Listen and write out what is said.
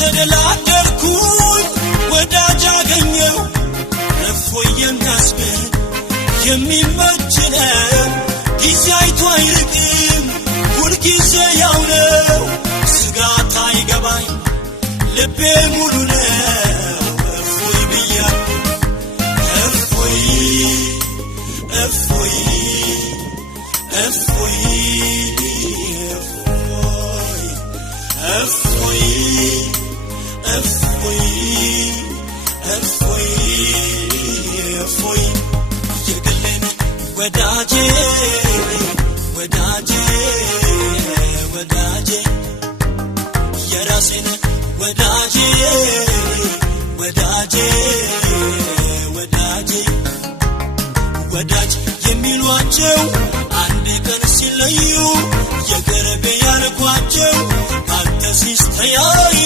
ተደላደልኩኝ ወዳጅ አገኘው እፎይ የሚያስብል የሚመች ነው ጊዜ አይቶ አይርቅም ሁልጊዜ ያው ነው ስጋት አይገባኝ ልቤ ሙሉ ነው እፎይ ብያለሁ እፎይ እፎይ እፎይ እፎይ እፎይ እፎይ እፎይ የግሌን ወዳጄ ወዳጄ ወዳጄ የራሴን ወዳጄ ወዳጄ ወዳጄ ወዳጅ የሚሏቸው አንድ ቀን ሲለዩ የቅርቤ ያልኳቸው ካንተ ሲስተያዩ